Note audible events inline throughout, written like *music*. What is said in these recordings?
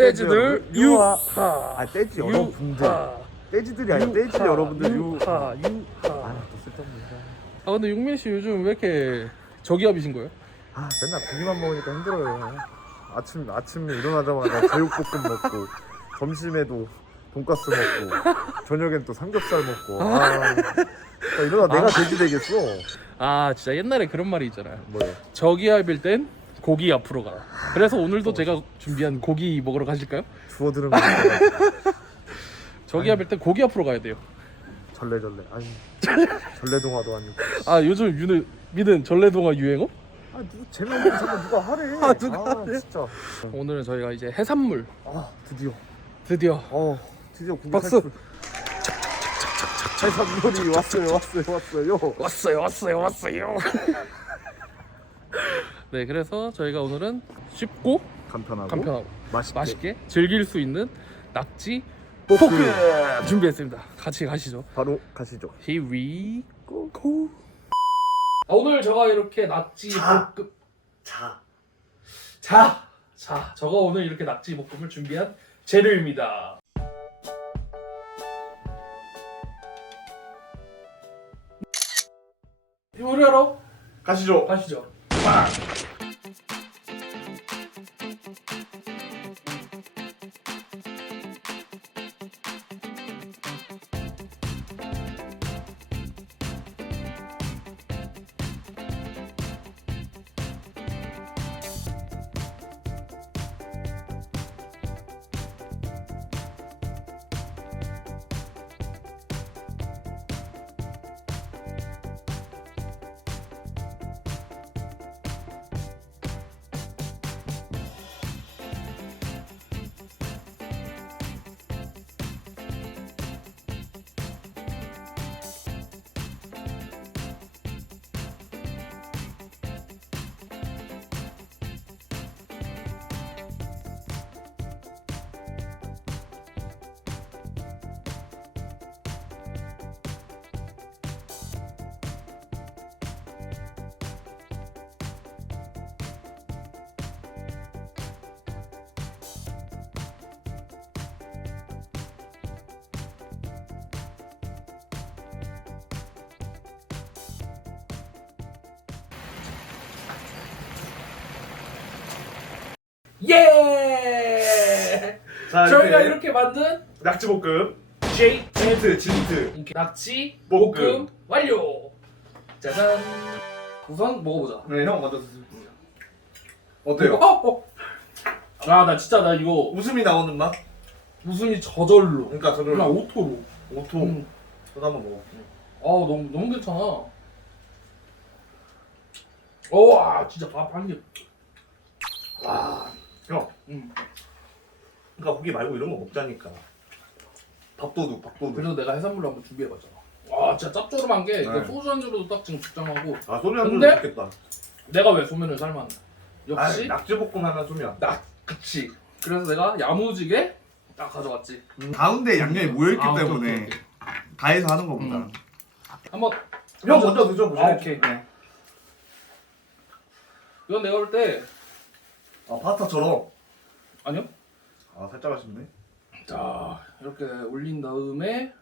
떼지들 유하. 아 떼지 여러분들. 떼지들이 아니라 떼지 여러분들. 유 유하. 유하. 아또 쓸데없는 아 근데 용민 씨 요즘 왜 이렇게 저기압이신 거예요? 아 맨날 고기만 먹으니까 힘들어요. 아침 아침에 일어나자마자 제육볶음 먹고 점심에도 돈가스 먹고 저녁엔 또 삼겹살 먹고. 아 진짜 이러다 내가 돼지 되겠어. 아 진짜 옛날에 그런 말이 있잖아요. 뭐요? 저기압일 땐 고기 앞으로 가라. 그래서 오늘도 제가 준비한 고기 먹으러 가실까요? 주워 들으면 저기압일 땐 고기 앞으로 가야 돼요. 절레절레 아니 *laughs* 전래동화도 아니고. 아 요즘 유는 미는 전래동화 유행어? 아 누구 재미없는 잠깐 누가 하래? 아, 누가 하래? 진짜. 오늘은 저희가 이제 해산물. 아 드디어. 드디어. 어 드디어 박수! 해산물이 왔어요 왔어요 왔어요. 왔어요 왔어요 왔어요 네 그래서 저희가 오늘은 쉽고 간편하고 간편하고 맛있게, 맛있게 즐길 수 있는 낙지 포크. 준비했습니다 같이 가시죠 바로 가시죠 Here we go, go. 아, 오늘 제가 이렇게 낙지 자. 볶음 자 자, 자, 저가 오늘 이렇게 낙지 볶음을 준비한 재료입니다. 요리하러 가시죠 가시죠. 예! 자, 저희가 이렇게 만든 낙지볶음, J 진트, 진트. 낙지 볶음. 볶음 완료. 짜잔. 우선 먹어보자. 네, 형 먼저 드세요. 어때요? *laughs* 아, 나 진짜 나 이거 웃음이 나오는 맛? 웃음이 저절로. 그러니까 저를 그냥 오토로. 오토. 음. 저도 한번 먹어. 아 너무 너무 괜찮아. 와 진짜 밥한 입. 와, 형. 음. 그러니까 고기 말고 이런 거 먹자니까. 밥도둑, 밥도둑. 그래서 내가 해산물을 한번 준비해봤잖아. 와 진짜 짭조름한 게 이거 네. 소주 안주로도 딱 지금 적당하고 아, 소면 한줄 근데? 먹겠다. 내가 왜 소면을 삶았나? 역시 아, 낙지볶음 하면 소면. 나 그치. 그래서 내가 야무지게 딱 가져왔지. 가운데 양념이 모여있기 아, 오케이, 때문에 오케이, 오케이. 다 해서 하는 것보다 음. 한번 형 먼저 드셔보세요. 아, 오케이. 네. 이건 내가 볼 때 아, 파스타처럼. 아니요. 아, 살짝 아쉽네. 자 이렇게 올린 다음에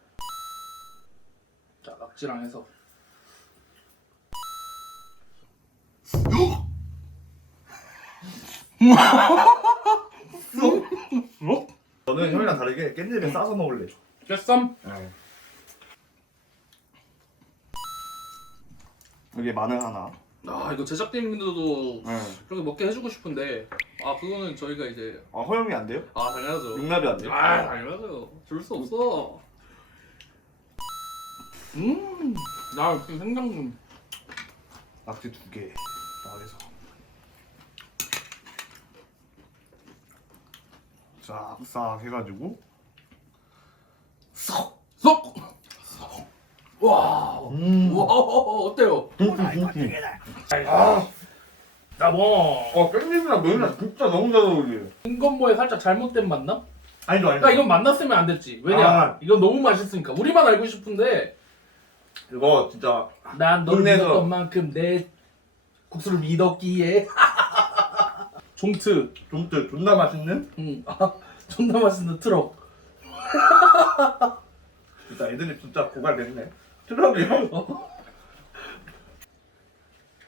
자 낙지랑 해서 저는 형이랑 다르게 깻잎에 싸서 먹을래요. 깻쌈 네. 여기 마늘 하나 아 이거 제작진분들도 네. 그렇게 먹게 해주고 싶은데 아 그거는 저희가 이제 아 허용이 안 돼요? 아 당연하죠 육납이 안 돼요? 아 당연하죠 줄 수 없어 음나 이렇게 생강좀 낙지 두 개. 나해서 싹싹 해가지고 쏙! 와, 음. 와, 어때요? 아, 나 뭐, 어, 깻잎이랑 면이랑 진짜 너무 잘 어울려요. 인건모에 살짝 잘못된 맛나? 아니죠, 아니죠. 그러니까 이건 만났으면 안 됐지. 왜냐? 아. 이건 너무 맛있으니까. 우리만 알고 싶은데, 이거 진짜 난널 혼내서. 믿었던 만큼 내 국수를 믿었기에. *laughs* 종트. 좀더 존나 맛있는 음. 아, *laughs* 존나 맛있는 트럭. 진짜 애들이 진짜 고갈됐네. 트럭이요? 어?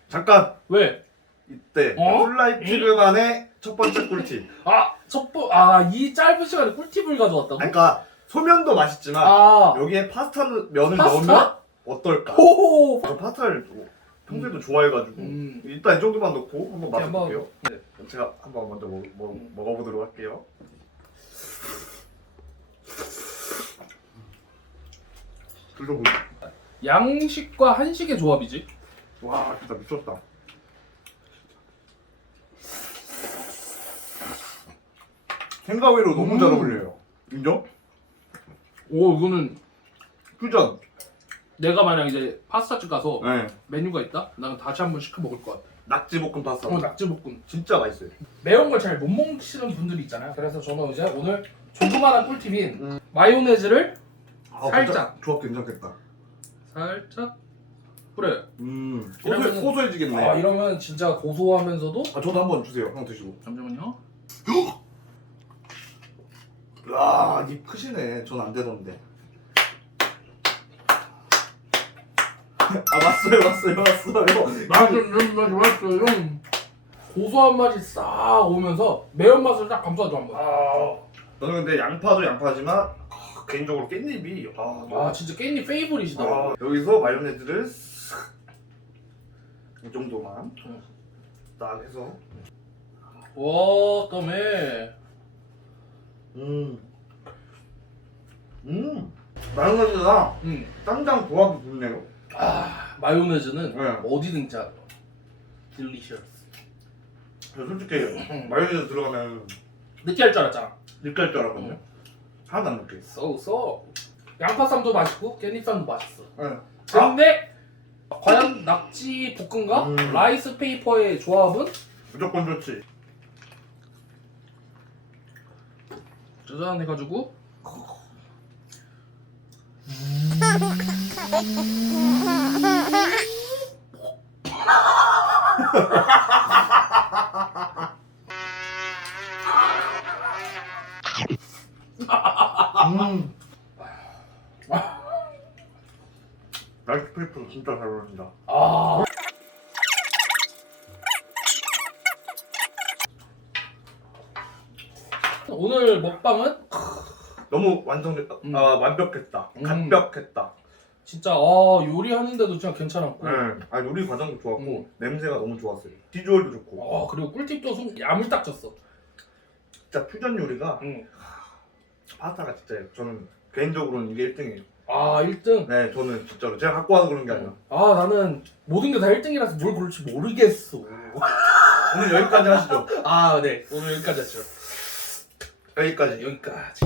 잠깐 네. 왜? 이때 어? 플라이 피그만의 첫 번째 꿀팁. 아, 첫번 아, 이 짧은 시간에 꿀팁을 가져왔다고? 그러니까 소면도 맛있지만 아, 여기에 파스타 면을 파스타? 넣으면 어떨까? 호호. 저 파스타를 평소에도 좋아해가지고 음. 일단 이 정도만 넣고 한번 맛볼게요. 네. 제가 한번 먼저 먹, 먹, 음. 먹어보도록 할게요. 드셔보. 양식과 한식의 조합이지. 와 진짜 미쳤다. 생가위로 너무 잘 음. 어울려요. 인정? 오, 이거는 퓨전. 내가 만약 이제 파스타집 가서 네. 메뉴가 있다? 나는 다시 한번 시켜 먹을 것 같아. 낙지볶음 파스타. 어, 낙지볶음. 진짜 맛있어요. 매운 걸 잘 못 먹시는 분들이 있잖아요. 그래서 저는 이제 오늘 조그마한 꿀팁인 마요네즈를 아, 살짝. 진짜 조합 괜찮겠다. 살짝 뿌려요. 음. 이러면은- 고소, 고소해지겠네. 아, 이러면 진짜 고소하면서도 아, 저도 한번 주세요. 한번 드시고. 잠시만요. 와, 입 크시네. 전 안 되던데. 아, 왔어요, 왔어요, 왔어요. 맛은 좀 맛있어요. 고소한 맛이 싹 오면서 매운맛을 딱 감싸줘 한번. 아, 저는 근데 양파도 양파지만 아, 개인적으로 깻잎이 아, 너무- 아 진짜 깻잎 페이보릿이다. 아, 여기서 마요네즈를 싹 이 정도만 응. 딱 해서 와 까매. 음, 음, 마요네즈랑 음. 쌈장 조합이 좋네요. 아 마요네즈는 네. 어디든 짜. 딜리셔스. 저 솔직히 응. 마요네즈 들어가면 느끼할 줄 알았잖아. 느끼할 줄 알았거든요. 하나도 안 느껴. 써 써. 양파쌈도 맛있고 깻잎쌈도 맛있어. 네. 근데 과연 낙지 볶음과 음. 라이스 페이퍼의 조합은 무조건 좋지. 짜잔 해가지고 *laughs* 라이스 페이퍼도 진짜 잘 어울린다. 아 오늘 먹방은 너무 완성됐다. 음. 아 완벽했다. 음. 간벽했다. 진짜 아 요리하는데도 진짜 괜찮았고 네. 아 요리 과정도 좋았고 음. 냄새가 너무 좋았어요. 비주얼도 좋고. 아 그리고 꿀팁도 손 야물딱 졌어 진짜 퓨전 요리가 응. 파스타가 진짜 저는 개인적으로는 이게 1등이에요. 아 1등? 네, 저는 진짜로. 제가 갖고 와서 그런 게 아니라. 아 나는 모든 게 다 1등이라서 뭘 고를지 모르겠어. 오늘 여기까지 하시죠. 아 네. 오늘 여기까지 하죠. 여기까지. 여기까지